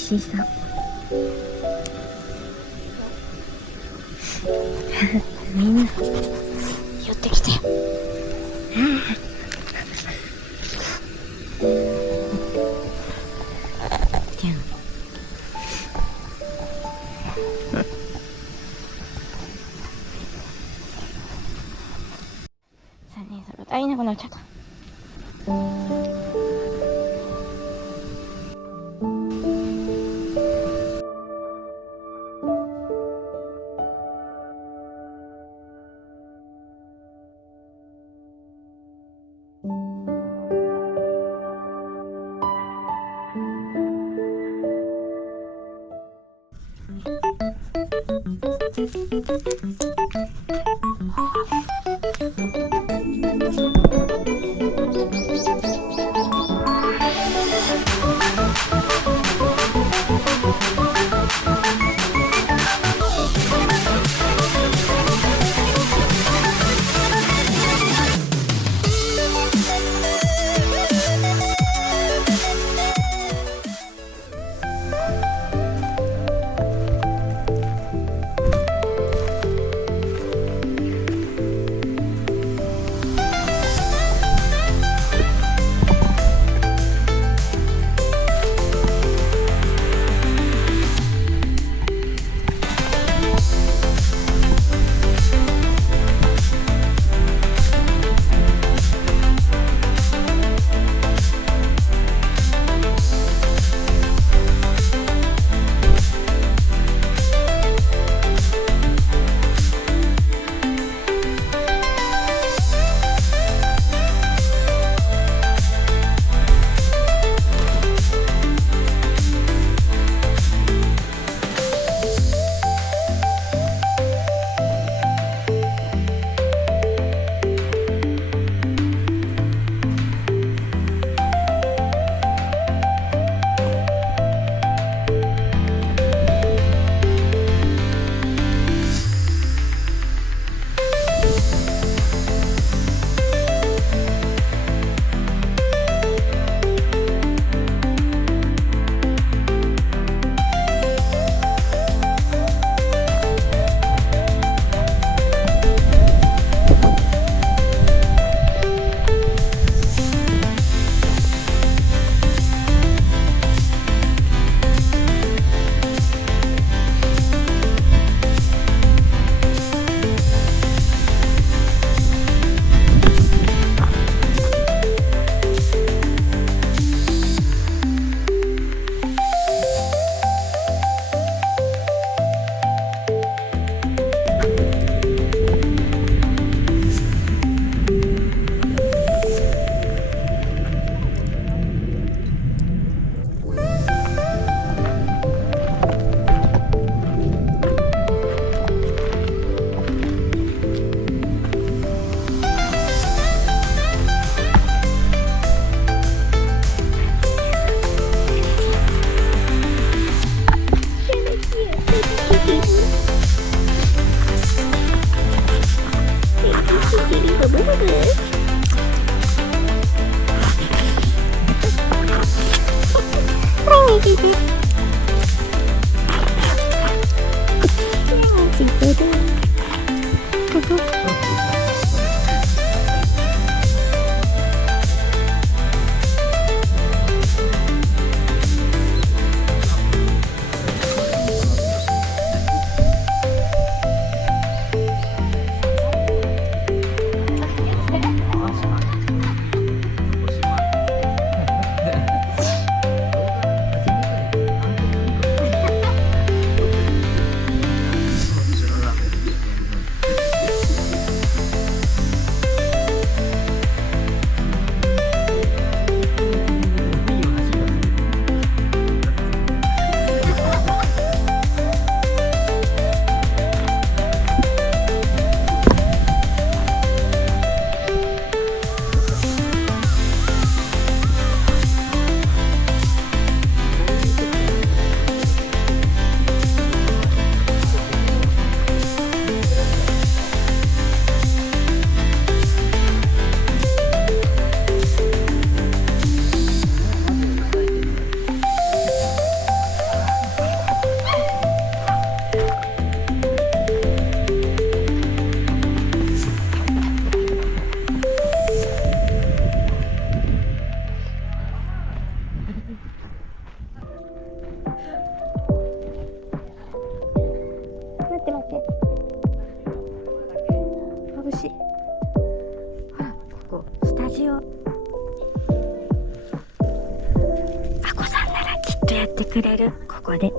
しさみんな寄ってきて。3人揃っていなくなっちゃった。てくれるここで。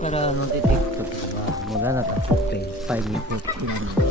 から出ていくときはもうラナタほっぺいっぱいにこうくるんで。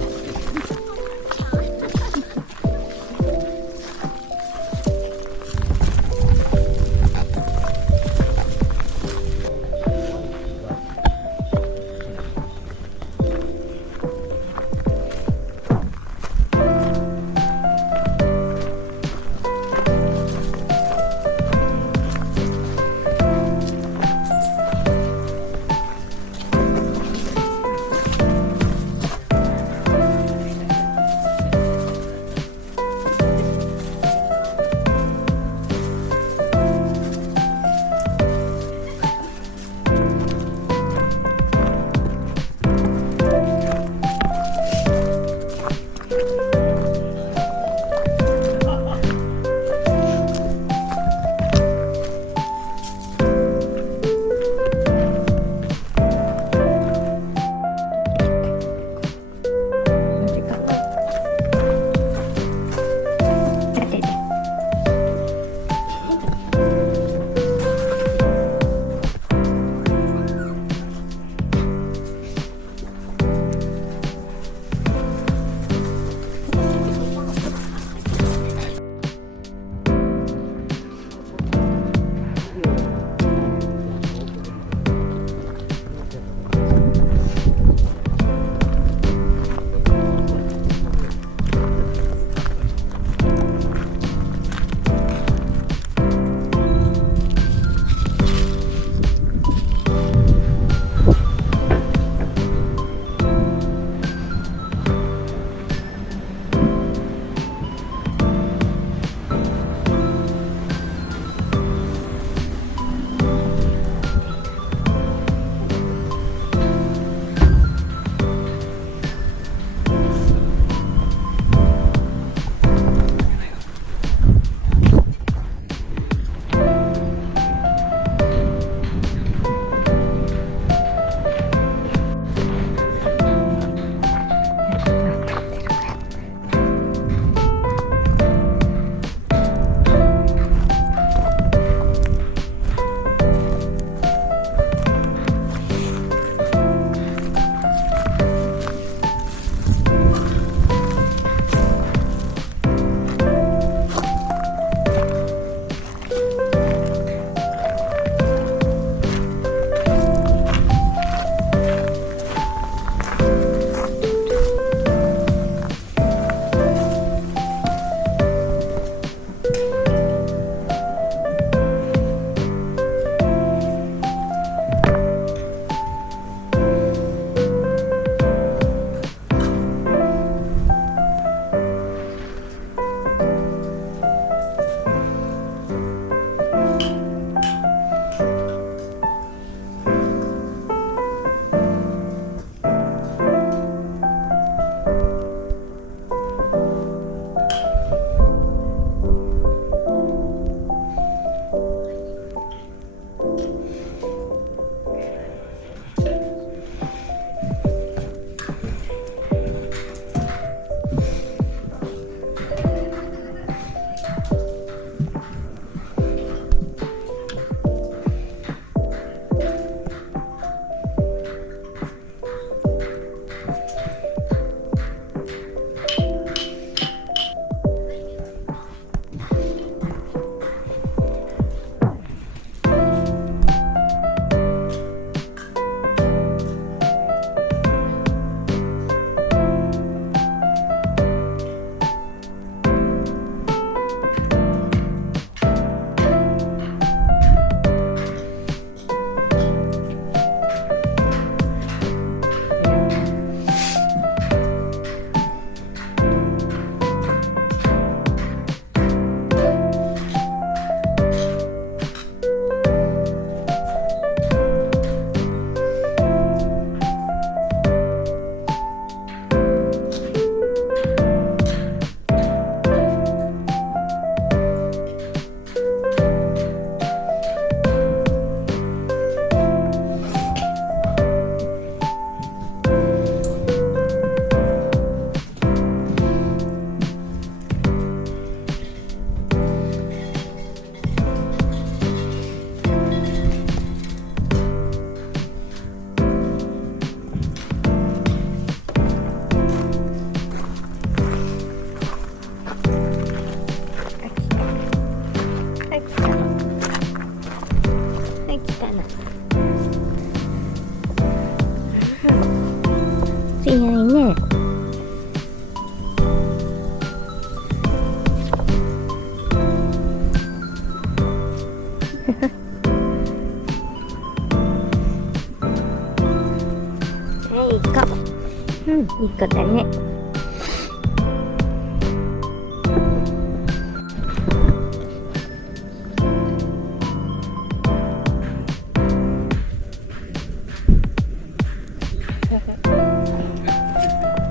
うん、いい子だね。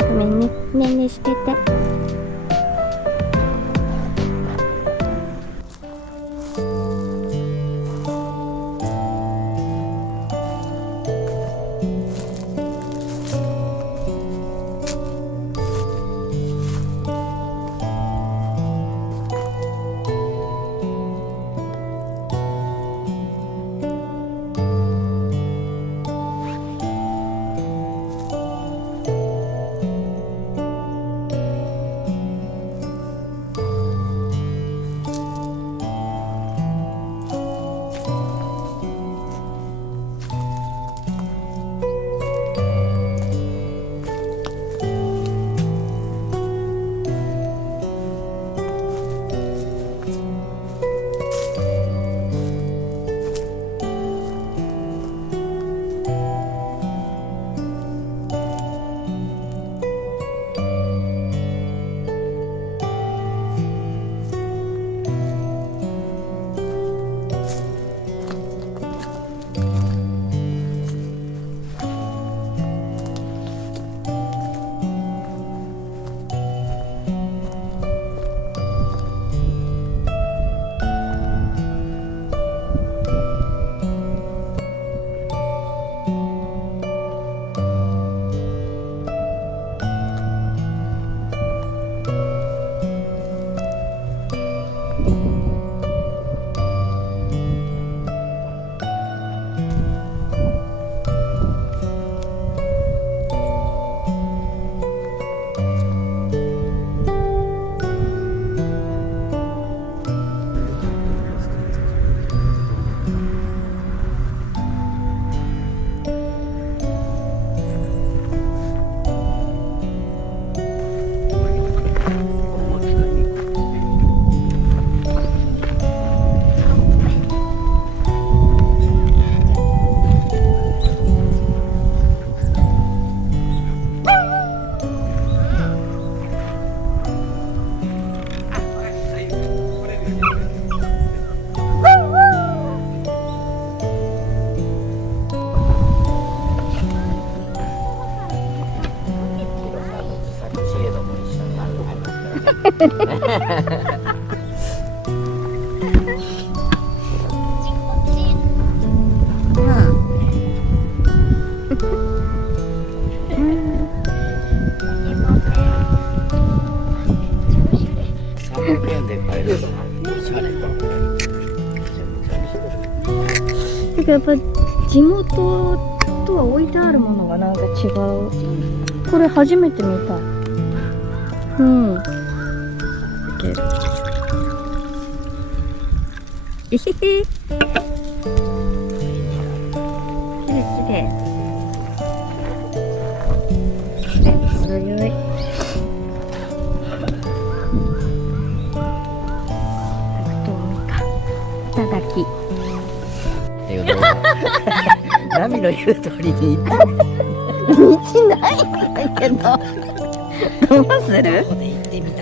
ごめんね、ねんねしてて。300円で買えるのおしゃれだ。だからやっぱ地元とは置いてあるものがなんか違う。これ初めて見た。うん。いける。えへへ。きれいきれい。ほろよい。いただき。ナミの言う通りに道ないんだけどどうする？行ってみた。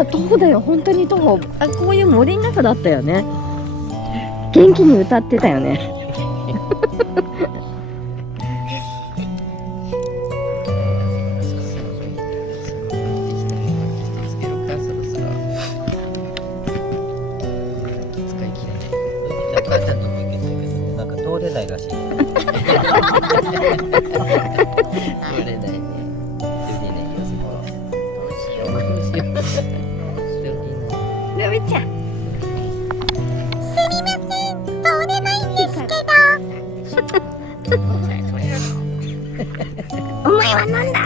あ、徒歩だよ、本当に徒歩。あ、こういう森の中だったよね。元気に歌ってたよね。なんか通れないらしい。通れないね。ラメちゃん。すみません、通れないんですけど。お前はなんだ。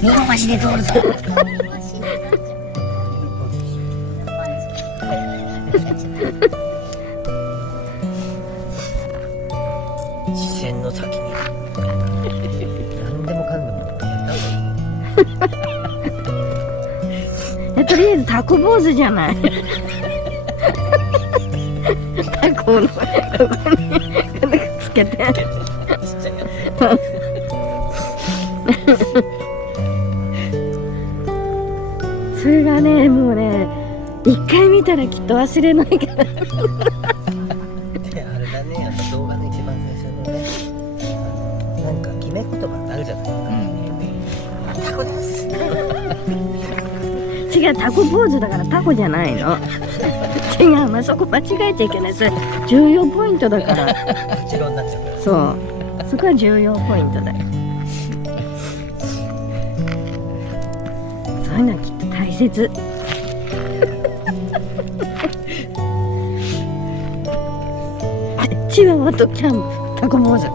日本橋で通るぞ。視線の先に何でもかんでもやった方がいい。とりあえずタコ坊主じゃない。タコのここにつけて。それがねもうね一回見たらきっと忘れないからであれだね、やっぱ動画の一番最初のね、なんか決め言葉ってあるじゃないですか。タコです。違う、タコポーズだからタコじゃないの。違う、まあ、そこ間違えちゃいけない。それ重要ポイントだから。一郎になっちゃうから。そう、そこは重要ポイントだよ。そういうのはきっと大切。チワワとキャンプ、タコポーズ。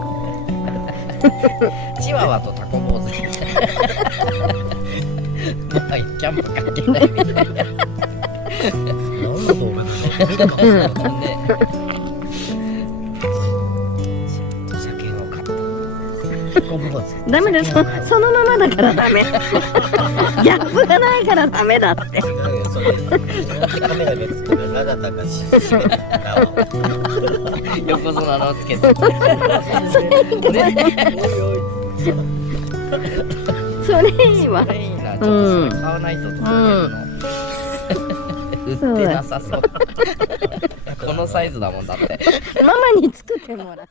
チワワとタコ坊主もはやキャンプ関係ないみたいな。何の動画見たかもしれないね。お酒を買ったタコ坊主。ダメだよ、そのままだからダメ。ギャップがないからダメだって。違うよ、それカメラで作るラダタがし横綱のつけてそれいいわ。それいいな、ちょっとそれ買わないと届けるの、売ってなさそうこのサイズだもんだってママに作ってもらう。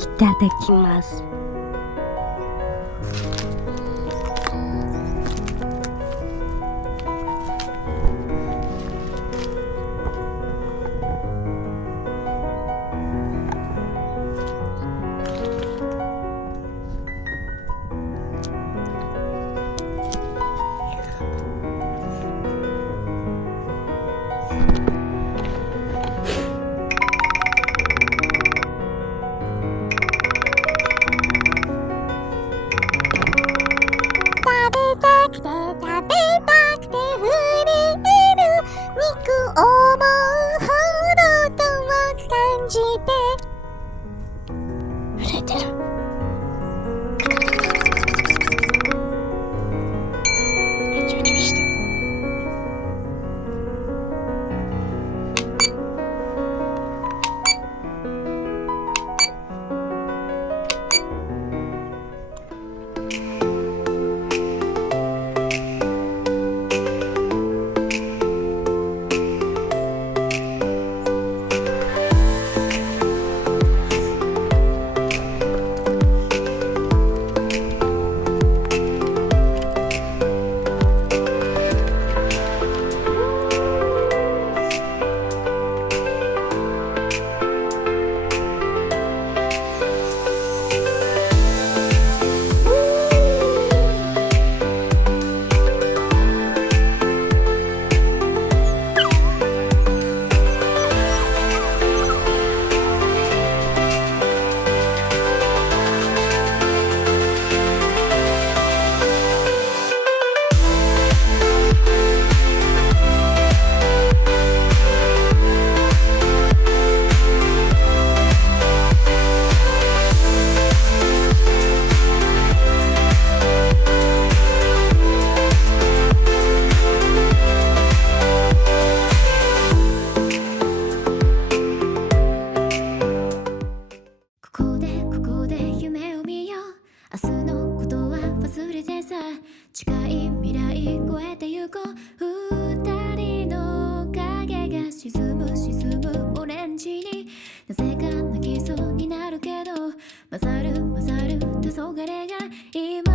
いただきます。なぜか泣きそうになるけど、勝る黄昏が今